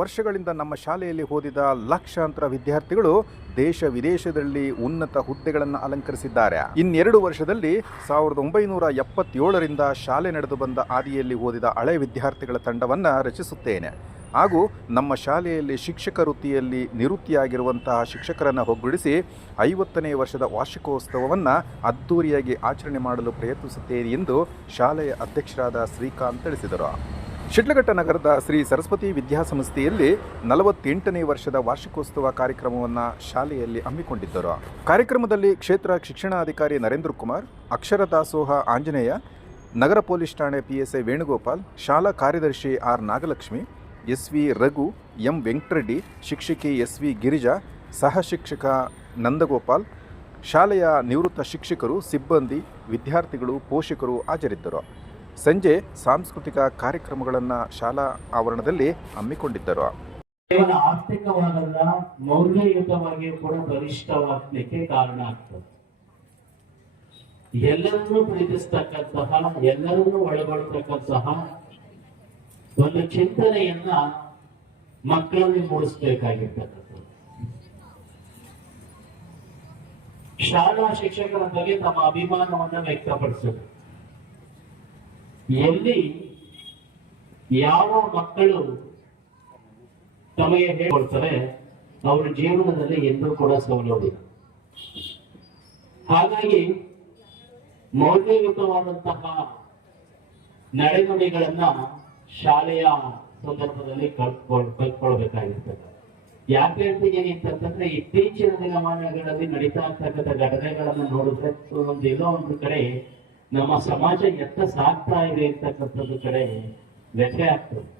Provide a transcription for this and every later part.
ವರ್ಷಗಳಿಂದ ನಮ್ಮ ಶಾಲೆಯಲ್ಲಿ ಓದಿದ ಲಕ್ಷಾಂತರ ವಿದ್ಯಾರ್ಥಿಗಳು ದೇಶ ವಿದೇಶದಲ್ಲಿ ಉನ್ನತ ಹುದ್ದೆಗಳನ್ನು ಅಲಂಕರಿಸಿದ್ದಾರೆ. ಇನ್ನೆರಡು ವರ್ಷದಲ್ಲಿ ಸಾವಿರದ ಒಂಬೈನೂರ ಎಪ್ಪತ್ತೇಳರಿಂದ ಶಾಲೆ ನಡೆದು ಬಂದ ಆದಿಯಲ್ಲಿ ಓದಿದ ಹಳೆ ವಿದ್ಯಾರ್ಥಿಗಳ ತಂಡವನ್ನು ರಚಿಸುತ್ತೇನೆ. ಹಾಗೂ ನಮ್ಮ ಶಾಲೆಯಲ್ಲಿ ಶಿಕ್ಷಕ ವೃತ್ತಿಯಲ್ಲಿ ನಿವೃತ್ತಿಯಾಗಿರುವಂತಹ ಶಿಕ್ಷಕರನ್ನು ಒಗ್ಗೂಡಿಸಿ ಐವತ್ತನೇ ವರ್ಷದ ವಾರ್ಷಿಕೋತ್ಸವವನ್ನು ಅದ್ಧೂರಿಯಾಗಿ ಆಚರಣೆ ಮಾಡಲು ಪ್ರಯತ್ನಿಸುತ್ತೇನೆ ಎಂದು ಶಾಲೆಯ ಅಧ್ಯಕ್ಷರಾದ ಶ್ರೀಕಾಂತ್ ತಿಳಿಸಿದರು. ಶಿಡ್ಲಘಟ್ಟ ನಗರದ ಶ್ರೀ ಸರಸ್ವತಿ ವಿದ್ಯಾಸಂಸ್ಥೆಯಲ್ಲಿ ನಲವತ್ತೆಂಟನೇ ವರ್ಷದ ವಾರ್ಷಿಕೋತ್ಸವ ಕಾರ್ಯಕ್ರಮವನ್ನು ಶಾಲೆಯಲ್ಲಿ ಹಮ್ಮಿಕೊಂಡಿದ್ದರು. ಕಾರ್ಯಕ್ರಮದಲ್ಲಿ ಕ್ಷೇತ್ರ ಶಿಕ್ಷಣಾಧಿಕಾರಿ ನರೇಂದ್ರ ಕುಮಾರ್, ಅಕ್ಷರ ದಾಸೋಹ ಆಂಜನೇಯ, ನಗರ ಪೊಲೀಸ್ ಠಾಣೆ ಪಿಎಸ್ಐ ವೇಣುಗೋಪಾಲ್, ಶಾಲಾ ಕಾರ್ಯದರ್ಶಿ R Nagalakshmi S V Raghu, M Venkatareddy, ಶಿಕ್ಷಕಿ ಎಸ್ ವಿ ಗಿರಿಜಾ ಸಹ ಶಿಕ್ಷಕ ನಂದಗೋಪಾಲ್, ಶಾಲೆಯ ನಿವೃತ್ತ ಶಿಕ್ಷಕರು, ಸಿಬ್ಬಂದಿ, ವಿದ್ಯಾರ್ಥಿಗಳು, ಪೋಷಕರು ಹಾಜರಿದ್ದರು. ಸಂಜೆ ಸಾಂಸ್ಕೃತಿಕ ಕಾರ್ಯಕ್ರಮಗಳನ್ನು ಶಾಲಾ ಆವರಣದಲ್ಲಿ ಹಮ್ಮಿಕೊಂಡಿದ್ದರು. ಕೇವಲ ಆರ್ಥಿಕವಾದಲ್ಲ ಮೌಲ್ಯಯುತವಾಗಿ ಕೂಡ ಬಲಿಷ್ಠವಾಗಲಿಕ್ಕೆ ಕಾರಣ ಆಗ್ತದೆ. ಎಲ್ಲರನ್ನೂ ಪ್ರೀತಿಸ್ತಕ್ಕಂತಹ, ಎಲ್ಲರನ್ನೂ ಒಳಗೊಳ್ತಕ್ಕಂತಹ ಒಂದು ಚಿಂತನೆಯನ್ನ ಮಕ್ಕಳಲ್ಲಿ ಮೂಡಿಸ್ಬೇಕಾಗಿರ್ತಕ್ಕಂಥದ್ದು. ಶಾಲಾ ಶಿಕ್ಷಕರ ಬಗ್ಗೆ ತಮ್ಮ ಅಭಿಮಾನವನ್ನು ವ್ಯಕ್ತಪಡಿಸಬೇಕು. ಎಲ್ಲಿ ಯಾವ ಮಕ್ಕಳು ತಮಗೆ ಹೇಳ್ಕೊಡ್ತಾರೆ, ಅವರ ಜೀವನದಲ್ಲಿ ಎಂದೂ ಕೂಡ ಸೌಲಭ್ಯ ಹಾಗಾಗಿ ಮೌಲ್ಯಯುತವಾದಂತಹ ನಡೆನುಡಿಗಳನ್ನ ಶಾಲೆಯ ಸಂದರ್ಭದಲ್ಲಿ ಕಲ್ತ್ಕೊಳ್ ಕಲ್ತ್ಕೊಳ್ಬೇಕಾಗಿರ್ತದೆ ಯಾಕೆ ಅಂತ ಅಂತಂದ್ರೆ ಇತ್ತೀಚಿನ ದಿನಮಾನಗಳಲ್ಲಿ ನಡೀತಾ ಇರ್ತಕ್ಕಂಥ ಘಟನೆಗಳನ್ನ ನೋಡಿದ್ರೆ ಒಂದು ಎಲ್ಲೋ ಒಂದು ಕಡೆ ನಮ್ಮ ಸಮಾಜ ಎತ್ತ ಸಾಗ್ತಾ ಇದೆ ಅಂತಕ್ಕಂಥದ್ದು ಕಡೆ ವ್ಯಥೆ ಆಗ್ತದೆ.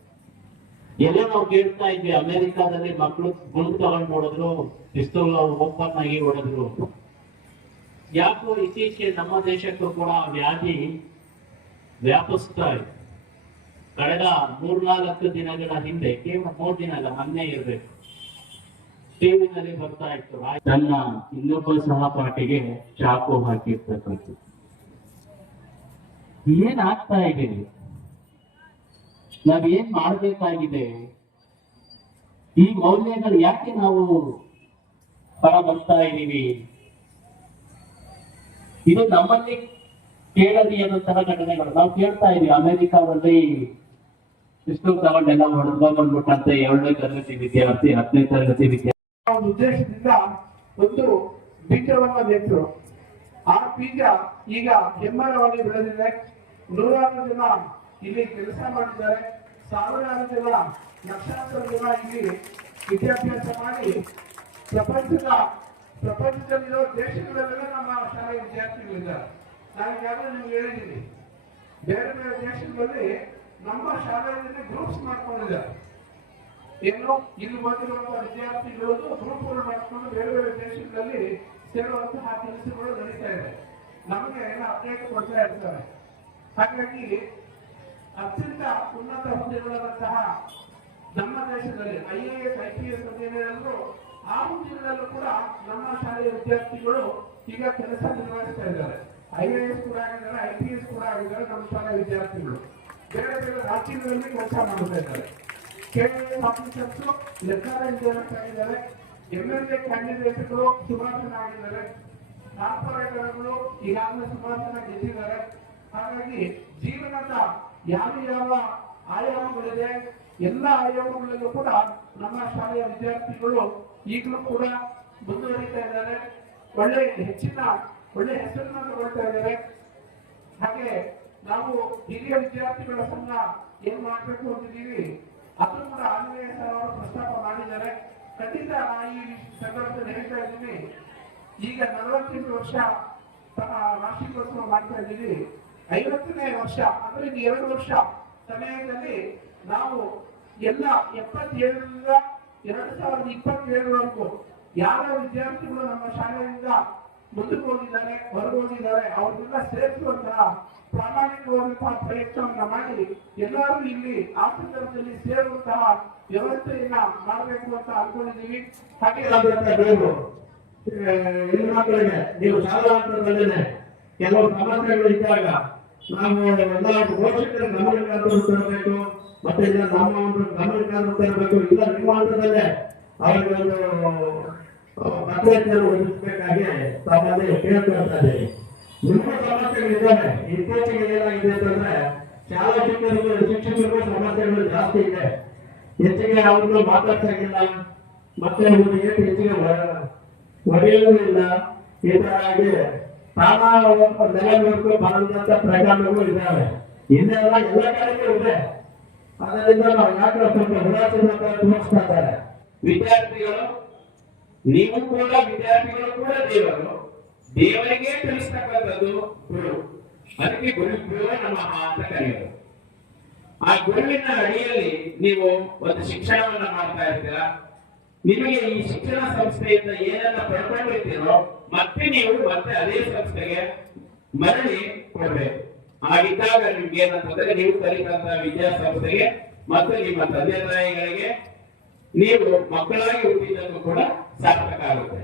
ಎಲ್ಲೇ ನಾವು ಕೇಳ್ತಾ ಇದ್ವಿ, ಅಮೆರಿಕಾದಲ್ಲಿ ಮಕ್ಕಳು ಗುಂಡು ತಗೊಂಡು ಹೊಡೆದ್ರು ಪಿಸ್ತೂಲ್ ಓಪನ್ ಆಗಿ ಹೊಡೆದ್ರು. ಯಾಕೋ ಇತ್ತೀಚೆಗೆ ನಮ್ಮ ದೇಶಕ್ಕೂ ಕೂಡ ವ್ಯಾಧಿ ವ್ಯಾಪಿಸ್ತಾ ಇದೆ. ಕಳೆದ ಮೂರ್ನಾಲ್ಕು ದಿನಗಳ ಹಿಂದೆ, ಕೇವಲ ಮೂರ್ ದಿನ ಅಲ್ಲ, ಮೊನ್ನೆ ಇರಬೇಕು. ಟಿವಿನಲ್ಲಿ ಬರ್ತಾ ಇತ್ತು. ನನ್ನ ಇನ್ನೊಬ್ಬ ಸಹಪಾಠಿಗೆ ಚಾಕು ಹಾಕಿರ್ತಕ್ಕಂಥದ್ದು. ಏನ್ ಆಗ್ತಾ ಇದೆ? ನಾವೇನ್ ಮಾಡ್ಬೇಕಾಗಿದೆ? ಈ ಮೌಲ್ಯಗಳು ಯಾಕೆ ನಾವು ಹೊರ ಬರ್ತಾ ಇದೀವಿ ಇದು ನಮ್ಮಲ್ಲಿ ಕೇಳದಿಯಾದಂತಹ ಘಟನೆಗಳು. ನಾವು ಕೇಳ್ತಾ ಇದೀವಿ ಅಮೆರಿಕಾದಲ್ಲಿ ಇಷ್ಟು ತಗೊಂಡೆಲ್ಲ ಬಂದ್ಬಿಟ್ಟಂತೆ ಏಳನೇ ತರಗತಿ ವಿದ್ಯಾರ್ಥಿ, ಹತ್ತನೇ ತರಗತಿ ವಿದ್ಯಾರ್ಥಿ. ಒಂದು ಉದ್ದೇಶದಿಂದ ಒಂದು ಬೀಜವನ್ನ ನೆಟ್ಟರು ಆ ಬೀಜ ಈಗ ಹೆಮ್ಮರವಾಗಿ ಬೆಳೆದಿದೆ. ನೂರಾರು ಜನ ಇಲ್ಲಿ ಕೆಲಸ ಮಾಡಿದ್ದಾರೆ. ಸಾವಿರಾರು ಜನ ಲಕ್ಷಾಂತರ ಜನ ಇಲ್ಲಿ ವಿದ್ಯಾಭ್ಯಾಸ ಮಾಡಿ ಪ್ರಪಂಚದ, ಪ್ರಪಂಚದಲ್ಲಿರೋ ದೇಶಗಳಲ್ಲೆಲ್ಲ ನಮ್ಮ ಶಾಲೆ ವಿದ್ಯಾರ್ಥಿಗಳಿದ್ದಾರೆ ನಾನು ಈಗಾಗಲೇ ನಿಮ್ಗೆ ಹೇಳಿದ್ದೀನಿ. ಬೇರೆ ಬೇರೆ ದೇಶಗಳಲ್ಲಿ ನಮ್ಮ ಶಾಲೆಯಲ್ಲಿ ಗ್ರೂಪ್ಸ್ ಮಾಡ್ಕೊಂಡಿದ್ದಾರೆ. ಏನು ಇಲ್ಲಿ ಬಂದಿರುವಂತಹ ವಿದ್ಯಾರ್ಥಿಗಳು ಗ್ರೂಪ್ಗಳು ಮಾಡಿಕೊಂಡು ಬೇರೆ ಬೇರೆ ದೇಶಗಳಲ್ಲಿ ಸೇರುವಂತಹ ಕೆಲಸಗಳು ನಡೀತಾ ಇದೆ. ನಮಗೆ ಅಪ್ಡೇಟ್ ಕೊಡ್ತಾ ಇರ್ತಾರೆ. ಹಾಗಾಗಿ ಅತ್ಯಂತ ಉನ್ನತ ಹುದ್ದೆಗಳಾದಂತಹ ನಮ್ಮ ದೇಶದಲ್ಲಿ I A S I P S ಆ ಹುದ್ದೆಗಳಲ್ಲೂ ಕೂಡ ನಮ್ಮ ಶಾಲೆಯ ವಿದ್ಯಾರ್ಥಿಗಳು ಈಗ ಕೆಲಸ ನಿರ್ವಹಿಸ್ತಾ ಇದ್ದಾರೆ. ಐ ಎ ಎಸ್ ಕೂಡ ಆಗಿದ್ದಾರೆ ಐ ಪಿ ಎಸ್ ಕೂಡ ಆಗಿದ್ದಾರೆ ನಮ್ಮ ಶಾಲೆಯ ವಿದ್ಯಾರ್ಥಿಗಳು. ಬೇರೆ ಬೇರೆ ರಾಜ್ಯಗಳಲ್ಲಿ ಕೆಲಸ ಮಾಡ್ತಾ ಇದ್ದಾರೆ. ಕೆಎಎಸ್, ಆಫೀಸರ್ಸ್ ಲೆಕ್ಚರ್ ಇಂಜಿನಿಯರ್ಸ್ ಆಗಿದ್ದಾರೆ ಎಂ ಎಲ್ ಎ ಕ್ಯಾಂಡಿಡೇಟ್ಗಳು ಸುಮಾರು ಜನ ಆಗಿದ್ದಾರೆ ಕಾರ್ಪೊರೇಟರ್ಗಳು ಈಗಾಗಲೇ ಸುಮಾರು ಜನ ಗೆದ್ದಿದ್ದಾರೆ ಹಾಗಾಗಿ ಜೀವನದ ಯಾವ ಯಾವ ಆಯಾಮಗಳಿದೆ, ಎಲ್ಲ ಆಯಾಮಗಳಲ್ಲೂ ಕೂಡ ನಮ್ಮ ಶಾಲೆಯ ವಿದ್ಯಾರ್ಥಿಗಳು ಈಗಲೂ ಕೂಡ ಮುಂದುವರಿತಾ ಇದ್ದಾರೆ. ಒಳ್ಳೆ ಹೆಚ್ಚಿನ, ಒಳ್ಳೆ ಹೆಸರನ್ನ ತಗೊಳ್ತಾ ಇದ್ದಾರೆ. ಹಾಗೆ ನಾವು ಹಿರಿಯ ವಿದ್ಯಾರ್ಥಿಗಳ ಸಂಘ ಏನ್ ಮಾಡಬೇಕು ಅಂತಿದ್ದೀವಿ? ಅದು ಕೂಡ ಆಂಜನೇಯ ಸರ್ ಅವರು ಪ್ರಸ್ತಾಪ ಮಾಡಿದ್ದಾರೆ. ಖಂಡಿತ ನಾ ಈ ಸಂದರ್ಭದಲ್ಲಿ ಹೇಳ್ತಾ ಇದ್ದೀನಿ. ಈಗ ನಲವತ್ತೆಂಟು ವರ್ಷ ತನ್ನ ವಾರ್ಷಿಕೋತ್ಸವ ಮಾಡ್ತಾ ಇದ್ದೀವಿ. ಐವತ್ತನೇ ವರ್ಷ, ಅಂದ್ರೆ ಇನ್ನು ಎರಡು ವರ್ಷ ಸಮಯದಲ್ಲಿ ನಾವು ಎಲ್ಲ ಎಪ್ಪತ್ತೇಳರಿಂದ ಎರಡು ಸಾವಿರದ ಇಪ್ಪತ್ತೇಳರವರೆಗೂ ಯಾವ ವಿದ್ಯಾರ್ಥಿಗಳು ನಮ್ಮ ಶಾಲೆಯಿಂದ ಮುಂದಕ್ಕೆ ಹೋಗಿದ್ದಾರೆ, ಹೊರಗೆ ಹೋಗಿದ್ದಾರೆ, ಅವ್ರನ್ನೆಲ್ಲ ಸೇರಿಸುವಂತಹ ಪ್ರಾಮಾಣಿಕವಾದಂತಹ ಪ್ರಯತ್ನವನ್ನ ಮಾಡಿ ಎಲ್ಲರೂ ಇಲ್ಲಿ ಆ ಸೇರುವಂತಹ ವ್ಯವಸ್ಥೆಯನ್ನ ಮಾಡಬೇಕು ಅಂತ ಅನ್ಕೊಂಡಿದ್ದೀವಿ. ಹಾಗೆ ನೀವು ಶಾಲಾ ಹಂತದಲ್ಲೇ ಕೆಲವು ಸಮಸ್ಯೆಗಳು ಇದ್ದಾಗ ನಾವು ಎಲ್ಲ ಪೋಷಕರು ಗಮನಕ್ಕೆ ತರಬೇಕು ಮತ್ತೆ ಇಲ್ಲ ನಮ್ಮ ಒಂದು ಗಮನಕ್ಕಾದ್ರೂ ಇಲ್ಲ ನಿಮ್ಮ ಹಂತದಲ್ಲೇ ಅವರಿಗೆ ಒಂದು ಮತದಾರರು ಒದಗಿಸಬೇಕಾಗಿ ತಮ್ಮಲ್ಲಿ ಕೇಳ್ಕೊಳ್ತಾ ಇದ್ದೀನಿ ನಿಮ್ಮ ಸಮಸ್ಯೆಗಳಿದ್ದಾವೆ. ಇತ್ತೀಚೆಗೆ ಏನಾಗಿದೆ ಅಂತಂದ್ರೆ ಶಾಲಾ ಶಿಕ್ಷಕರಿಗೆ ಶಿಕ್ಷಕರಿಗೂ ಸಮಸ್ಯೆಗಳು ಜಾಸ್ತಿ ಇದೆ. ಹೆಚ್ಚಿಗೆ ಅವ್ರನ್ನ ಮಾತಾಡ್ಸಂಗಿಲ್ಲ ಮತ್ತೆ ಅವ್ರಿಗೆ ಹೆಚ್ಚಿಗೆ ಹೊಡೆಯೋದು ಇಲ್ಲ. ಈ ತರ ಆಗಿ ತಾನ ಲೆವೆಲ್ವರೆಗೂ ಬರಂತ ಪ್ರಕರಣಗಳು ಇದ್ದಾವೆ. ಇದೆಲ್ಲ ಎಲ್ಲ ಕಡೆಗೂ ಇದೆ. ಅದರಿಂದ ನಾವು ಯಾಕೆ ಸ್ವಲ್ಪ ಉದಾಸೀನತೆ ತೋರಿಸ್ತಾ ಇದ್ದಾರೆ. ವಿದ್ಯಾರ್ಥಿಗಳು, ನೀವು ಕೂಡ ವಿದ್ಯಾರ್ಥಿಗಳು ಕೂಡ ದೇವರು. ದೇವರಿಗೆ ತಿಳಿಸ್ತಕ್ಕಂಥದ್ದು ಗುರು. ಅದಕ್ಕೆ ಗುರು ಗುರು ನಮ್ಮ ಅಂತ ಕರೆಯೋದು. ಆ ಗುರುವಿನ ಅಡಿಯಲ್ಲಿ ನೀವು ಒಂದು ಶಿಕ್ಷಣವನ್ನ ಮಾಡ್ತಾ ಇರ್ತೀರಾ? ನಿಮಗೆ ಈ ಶಿಕ್ಷಣ ಸಂಸ್ಥೆಯಿಂದ ಏನೆಲ್ಲ ಪಡ್ಕೊಂಡಿರ್ತೀರೋ ಮತ್ತೆ ನೀವು ಮತ್ತೆ ಅದೇ ಸಂಸ್ಥೆಗೆ ಮರಳಿ ಕೊಡ್ಬೇಕು. ಹಾಗಿದ್ದಾಗ ನಿಮ್ಗೆ ಏನಂತಂದ್ರೆ ನೀವು ಕಲಿತಂತ ವಿದ್ಯಾಸಂಸ್ಥೆಗೆ, ಮತ್ತು ನಿಮ್ಮ ತಂದೆ ತಾಯಿಗಳಿಗೆ, ನೀವು ಮಕ್ಕಳಾಗಿ ಹುಟ್ಟಿದ್ದನ್ನು ಕೂಡ ಸಾರ್ಥಕ ಆಗುತ್ತೆ.